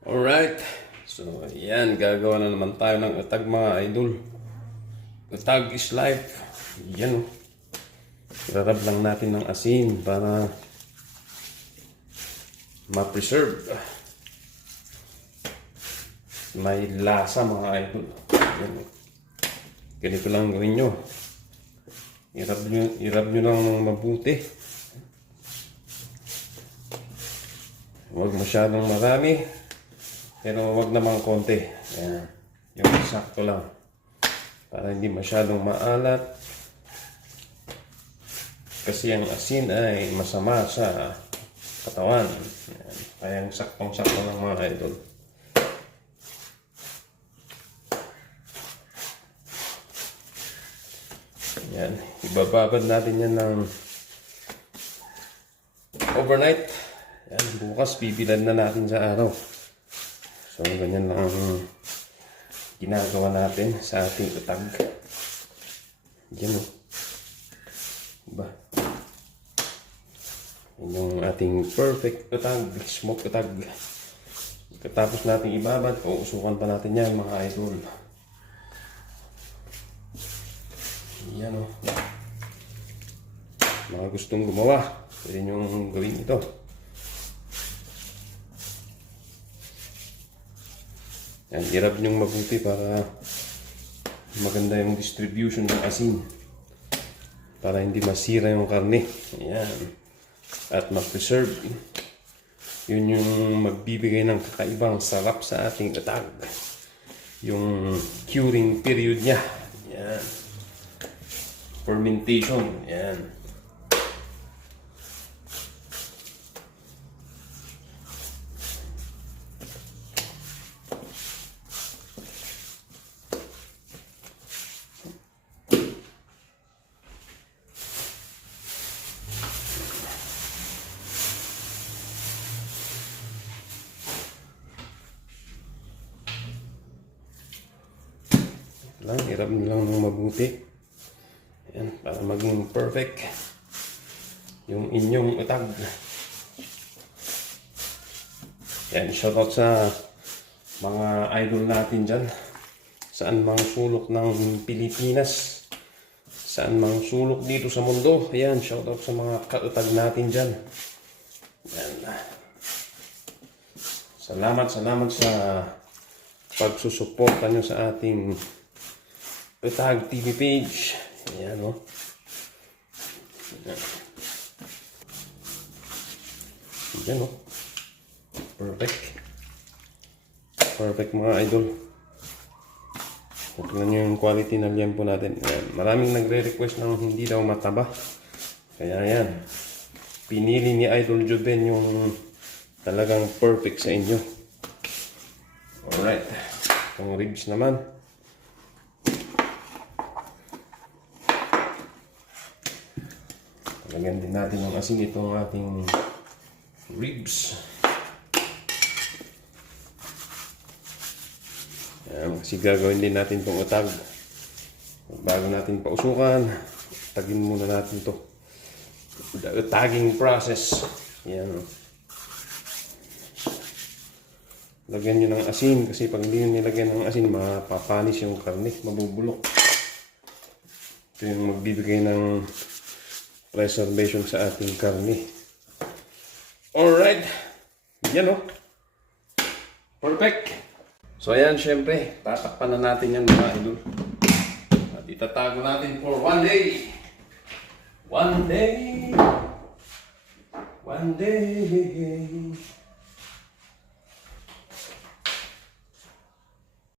Alright, so yan, gagawa na naman tayo ng utag mga idol. Utag is life. Yan, rarab lang natin ng asin para ma-preserve. May lasa mga idol. Yan. Ganito lang gawin nyo. Irab nyo lang mabuti. Huwag masyadong marami. Pero wag naman konti. Ayan. Yung sakto lang. Para hindi masyadong maalat. Kasi ang asin ay masama sa katawan. Ayan. Kaya yung saktong-sakto ng mga idol. Ayan. Ibababad natin yan ng overnight. Ayan. Bukas bibilad na natin sa araw. So, ganyan lang ang ginagawa natin sa ating utag. Diyan o. Diba? Yan yung ating perfect utag, smoke utag. Katapos natin ibabad, uusukan pa natin yan mga idol. Yan o. Mga gustong gumawa, pwede nyo gawin ito. Yan, irab nyong mabuti para maganda yung distribution ng asin. Para hindi masira yung karne. Yan. At ma-preserve. Yun yung magbibigay ng kakaibang sarap sa ating utag. Yung curing period niya. Yan. Fermentation. Yan. Hirap nyo lang ng mabuti. Ayan, para maging perfect yung inyong utag. Ayan, shoutout sa mga idol natin dyan. Saan mang sulok ng Pilipinas. Saan mang sulok dito sa mundo. Ayan, shoutout sa mga kautag natin dyan. Ayan. Salamat sa pagsusuporta nyo sa ating Utag TV page. Ayan o. Ayan o. Perfect. Perfect mga idol. Tignan nyo yung quality ng liempo natin. Ayan. Maraming nagre-request ng hindi daw mataba. Kaya ayan. Pinili ni Idol Joben yung talagang perfect sa inyo. Alright. Itong ribs naman. Lagyan din natin ng asin itong ating ribs. Ayan, kasi gagawin din natin itong utag. Bago natin pausukan, utagin muna natin ito. The utaging process. Ayan. Lagyan nyo ng asin kasi pag hindi nyo nilagyan ng asin, mapapanis yung karne, mabubulok. Ito yung magbibigay ng preservation sa ating karne. Alright. Yan o. Perfect. So ayan, syempre, tatakpan na natin yan mga idol. At itatago natin for 1 day. 1 day. 1 day.